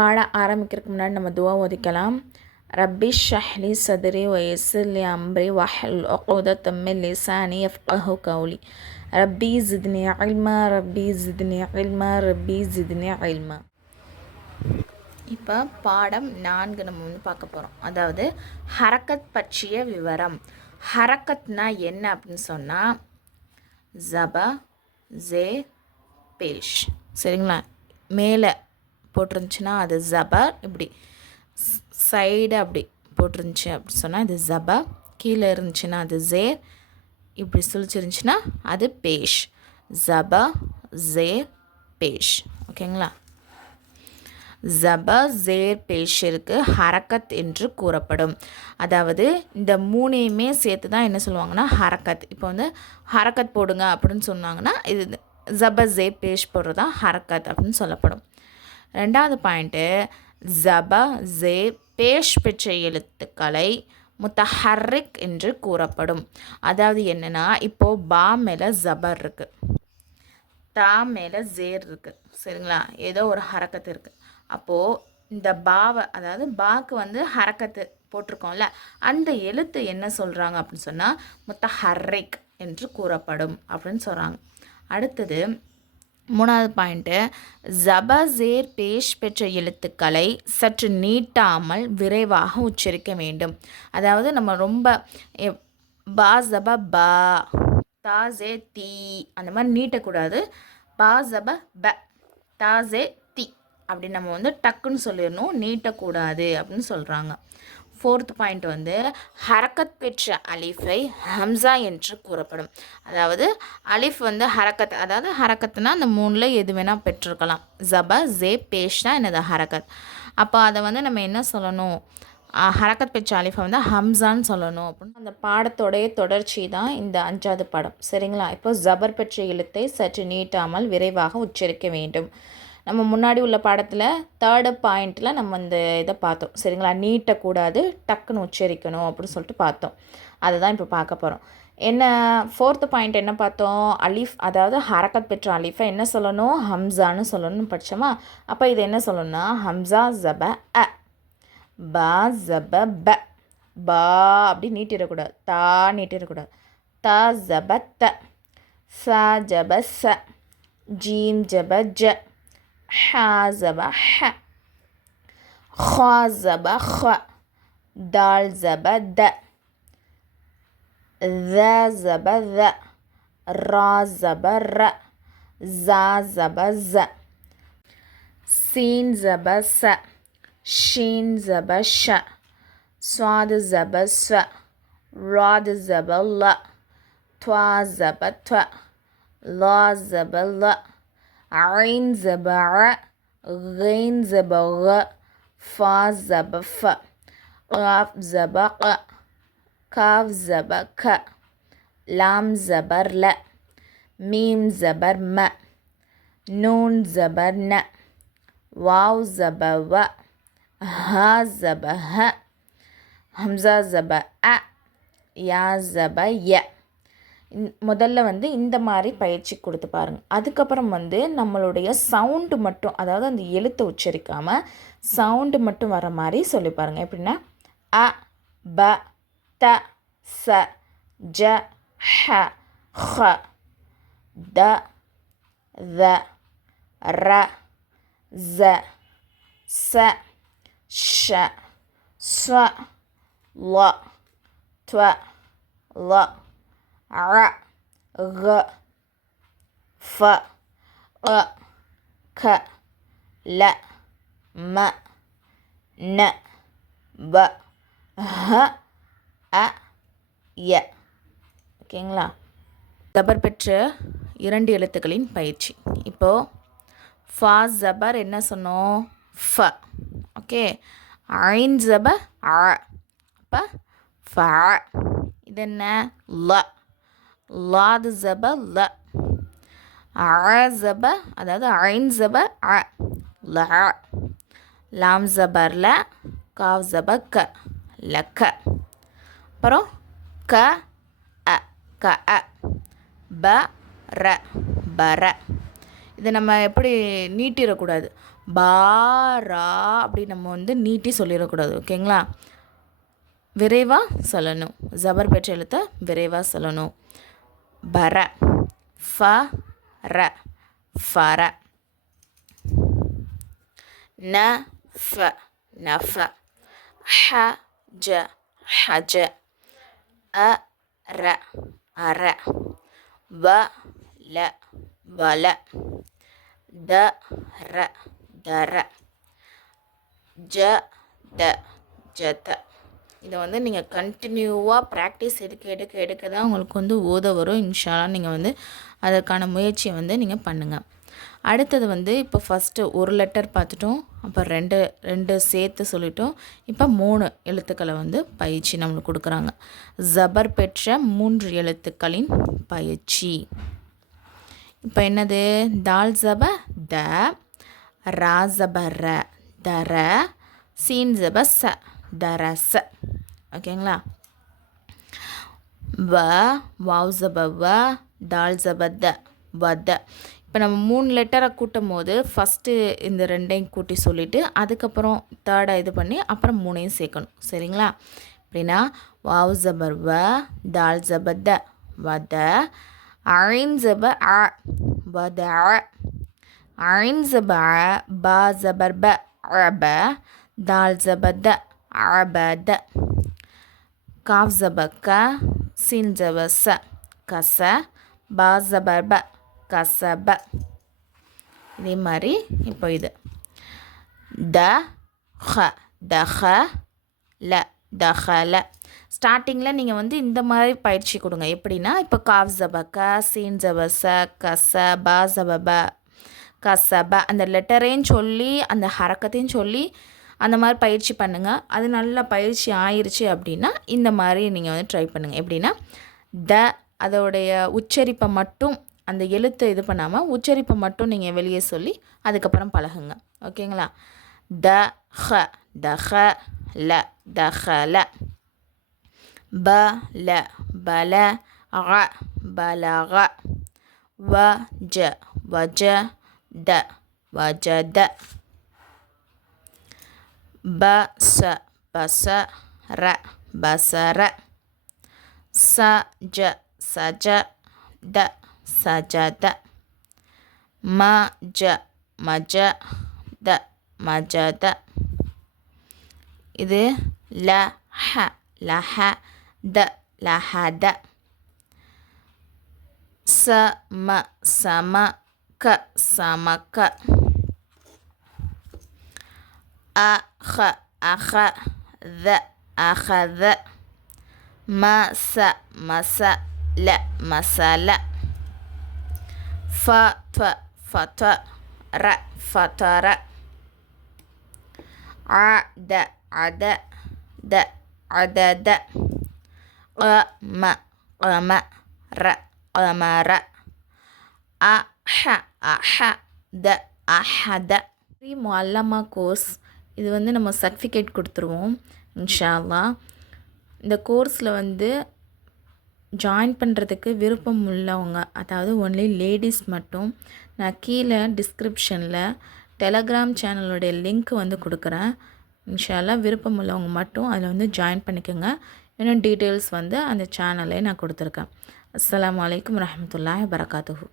பாட ஆரம்பிக்கிறதுக்கு முன்னாடி நம்ம துவா ஒதுக்கலாம். ரப்பி ஷஹ்லி சதுரி வயசுலி அம்ரி வஹல் ஒகோத லிசானி எஃப்கஹு கவுலி ரப்பி ஜித்னி இல்மா ரப்பி ஜித்னி இல்மா ரப்பி ஜித்னி இல்மா. இப்போ பாடம் நான்கு நம்ம வந்து பார்க்க போகிறோம் அதாவது ஹரக்கத் பற்றிய விவரம். ஹரக்கத்னா என்ன அப்படின்னு சொன்னால் ஜப ஜே பேஷ். சரிங்களா? மேலே போட்டிருந்துச்சுன்னா அது ஜபா இப்படி சைடு அப்படி போட்டிருந்துச்சு அப்படி சொன்னால் இது ஜபா கீழே இருந்துச்சுன்னா அது ஜேர் இப்படி சுழிச்சிருந்துச்சுன்னா அது பேஷ். ஜபா ஜேர் பேஷ். ஓகேங்களா? ஜப ஜேர் பேஷிற்கு ஹரக்கத் என்று கூறப்படும். அதாவது இந்த மூணையுமே சேர்த்து தான் என்ன சொல்லுவாங்கன்னா ஹரக்கத். இப்போ வந்து ஹரக்கத் போடுங்க அப்படின்னு சொன்னாங்கன்னா இது ஜப ஜே பேஷ் போடுறது தான் ஹரக்கத் அப்படின்னு சொல்லப்படும். ரெண்டாவது பாயிண்ட்டு ஜப ஜே பேஷ் பெற்ற எழுத்துக்களை முத்தஹர்ரிக் என்று கூறப்படும். அதாவது என்னென்னா இப்போது பா மேலே ஜபர் இருக்குது தா மேலே ஜேர் இருக்குது சரிங்களா? ஏதோ ஒரு ஹரக்கத்து இருக்குது அப்போது இந்த பாவை அதாவது பாக்கு வந்து ஹரக்கத்து போட்டிருக்கோம்ல அந்த எழுத்து என்ன சொல்கிறாங்க அப்படின்னு சொன்னால் முத்த ஹர்ரிக் என்று கூறப்படும் அப்படின்னு சொல்கிறாங்க அடுத்தது மூணாவது பாயிண்ட்டு ஜபசேர் பேஷ் பெற்ற எழுத்துக்களை சற்று நீட்டாமல் விரைவாக உச்சரிக்க வேண்டும். அதாவது நம்ம ரொம்ப பா ஜப பா தாசே தீ அந்த மாதிரி நீட்டக்கூடாது. பா ஜப ப தாசே தி. அப்படி நம்ம வந்து டக்குன்னு சொல்லிடணும். நீட்டக்கூடாது அப்படின்னு சொல்கிறாங்க ஃபோர்த் பாயிண்ட் வந்து ஹரக்கத் பெற்ற அலிஃபை ஹம்சா என்று கூறப்படும். அதாவது அலிஃப் வந்து ஹரக்கத் அதாவது ஹரக்கத்னா அந்த மூணில் எது வேணால் பெற்றிருக்கலாம். ஜப ஜே பேஷ்னா என்னது ஹரக்கத். அப்போ அதை வந்து நம்ம என்ன சொல்லணும்? ஹரக்கத் பெற்ற அலிஃபை வந்து ஹம்சான்னு சொல்லணும் அப்படின்னு. அந்த பாடத்தோடைய தொடர்ச்சி தான் இந்த அஞ்சாவது பாடம். சரிங்களா? இப்போ ஜபர் பெற்ற எழுத்தை சற்று நீட்டாமல் விரைவாக உச்சரிக்க வேண்டும். நம்ம முன்னாடி உள்ள பாடத்தில் தேர்டு பாயிண்ட்டில் நம்ம இந்த இதை பார்த்தோம். சரிங்களா? நீட்டக்கூடாது டக்குன்னு உச்சரிக்கணும் அப்படின்னு சொல்லிட்டு பார்த்தோம். அதை தான் இப்போ பார்க்க போகிறோம் என்ன ஃபோர்த்து பாயிண்ட் என்ன பார்த்தோம்? அலிஃப் அதாவது ஹரக்கத் பெற்ற அலிஃபை என்ன சொல்லணும்? ஹம்சான்னு சொல்லணும்னு படித்தோமா அப்போ இது என்ன சொல்லணும்னா? ஹம்சா ஜப அ. பா ஜப ப. பா அப்படி நீட்டிடக்கூடாது. தா நீட்டிடக்கூடாது. த ஜப த. ச ஜப ச. ஜீம் ஜப ஜ. ح زبا ح خا زبا خ دال زبا د ذا زبا ذ را زبا ر زا زبا ز سين زبا س شين زبا ش صاد زبا س راد زبا ل توا زبا ت لا زبا ل عين زبع غين زبغ فا زبف غاف زبق كاف زبك لام زبر ميم زبر ما نون زبر واو زبوا ها زبا همزة زبا أ يا زبا முதல்ல வந்து இந்த மாதிரி பயிற்சி கொடுத்து பாருங்கள் அதுக்கப்புறம் வந்து நம்மளுடைய சவுண்டு மட்டும் அதாவது அந்த எழுத்தை உச்சரிக்காமல் சவுண்டு மட்டும் வர மாதிரி சொல்லி பாருங்கள் எப்படின்னா அ ப த ச ஜ ஹ ஹ த த ர ஜ ச ஷ ஸ்வ ல த்வ ல அழ க ஃப அ க ல ம ந ப ஹ அ ய ஓகேங்களா? தபர் பெற்ற இரண்டு எழுத்துக்களின் பயிற்சி. இப்போது ஃபா ஜபர் என்ன சொன்னோம்? ஃப. ஓகே? ஐன் ஜப அ அப்போ ஃப. இது என்ன ல. லாது ஜப ல. ஜப அதாவது ஐன் ஜப அ. ல. லாம் ஜபர் ல காவ் ஜப க. லக்க அப்புறம் க அ க அ. ப ர பர இதை நம்ம எப்படி நீட்டிடக்கூடாது? பாரா அப்படி நம்ம வந்து நீட்டி சொல்லிடக்கூடாது ஓகேங்களா? விரைவாக சொல்லணும். ஜபர் பெற்ற எழுத்தை விரைவாக சொல்லணும். பர ஃப ர ஃபர ந ஃப நஃப ஹ ஜ ஹஜ அ ர அர வ ல இதை வந்து நீங்கள் கண்டினியூவாக ப்ராக்டிஸ் எடுக்க எடுக்க எடுக்க தான் உங்களுக்கு வந்து ஓத வரும். இன்ஷாலாம் நீங்கள் வந்து அதற்கான முயற்சியை வந்து நீங்கள் பண்ணுங்கள் அடுத்தது வந்து இப்போ ஃபஸ்ட்டு ஒரு லெட்டர் பார்த்துட்டோம். அப்போ ரெண்டு ரெண்டு சேர்த்து சொல்லிட்டோம். இப்போ மூணு எழுத்துக்களை வந்து பயிற்சி நம்மளுக்கு கொடுக்குறாங்க. ஜபர் பெற்ற மூன்று எழுத்துக்களின் பயிற்சி. இப்போ என்னது? தால் ஜப த ரா ஜப ர தர சீன் ஜப ச. தரச ஓகேங்களா? வ வாவ் ஜப வ தால் ஜப வத. இப்போ நம்ம மூணு லெட்டரை கூட்டும் போது ஃபஸ்ட்டு இந்த ரெண்டையும் கூட்டி சொல்லிவிட்டு அதுக்கப்புறம் தேர்டை இது பண்ணி அப்புறம் மூணையும் சேர்க்கணும். சரிங்களா? அப்படின்னா வாவ் ஜபர் வ தால் ஜப வத. அழின் ஜப அ வத. அழின் ஜப ப ஜபர் ப அப தால் ஜப அபத காஃப் ஜப க சின் ஜப ச கச பா ஜபர் ப கசப இதே மாதிரி இப்போ இது த ஹ தஹ ல தஹல ஸ்டார்டிங்கில் நீங்கள் வந்து இந்த மாதிரி பயிற்சி கொடுங்க. எப்படின்னா இப்போ காஃப் ஜப க சீன் ஜப ச கச பா ஜப ப கசப அந்த லெட்டரையும் சொல்லி அந்த ஹரக்கத்தையும் சொல்லி அந்த மாதிரி பயிற்சி பண்ணுங்கள் அது நல்லா பயிற்சி ஆயிடுச்சு அப்படின்னா இந்த மாதிரி நீங்கள் வந்து ட்ரை பண்ணுங்கள் எப்படின்னா த அதோடைய உச்சரிப்பை மட்டும் அந்த எழுத்தை இது பண்ணாமல் உச்சரிப்பை மட்டும் நீங்கள் வெளியே சொல்லி அதுக்கப்புறம் பழகுங்க. ஓகேங்களா? த ஹ தஹ ல தஹல ப ல பல அ பலக வ ஜ வஜ த வஜ த. ச பச ர பசர ச ஜ சஜ த சஜத மஜ மஜ த மஜத இது ல ஹ லஹ த லஹத சம சம க சமக أخ أخ ذ أخذ مس مس ل مس ل. فت فت ر فطر عد عد د عدد قم قم ر قمر أح أح أحد أحد. في معلمة كوس இது வந்து நம்ம சர்டிஃபிகேட் கொடுத்துருவோம் இன்ஷா இந்த கோர்ஸில் வந்து ஜாயின் பண்ணுறதுக்கு விருப்பம் உள்ளவங்க அதாவது ஒன்லி லேடிஸ் மட்டும் நான் கீழே டிஸ்கிரிப்ஷனில் டெலகிராம் சேனலுடைய லிங்க் வந்து கொடுக்குறேன். இன்ஷால்லா விருப்பம் உள்ளவங்க மட்டும் அதில் வந்து ஜாயின் பண்ணிக்கோங்க. இன்னும் டீட்டெயில்ஸ் வந்து அந்த சேனல்லே நான் கொடுத்துருக்கேன். அஸ்லாம் வலைக்கம் வரமத்துல்லாஹ் வரகாத்துஹூ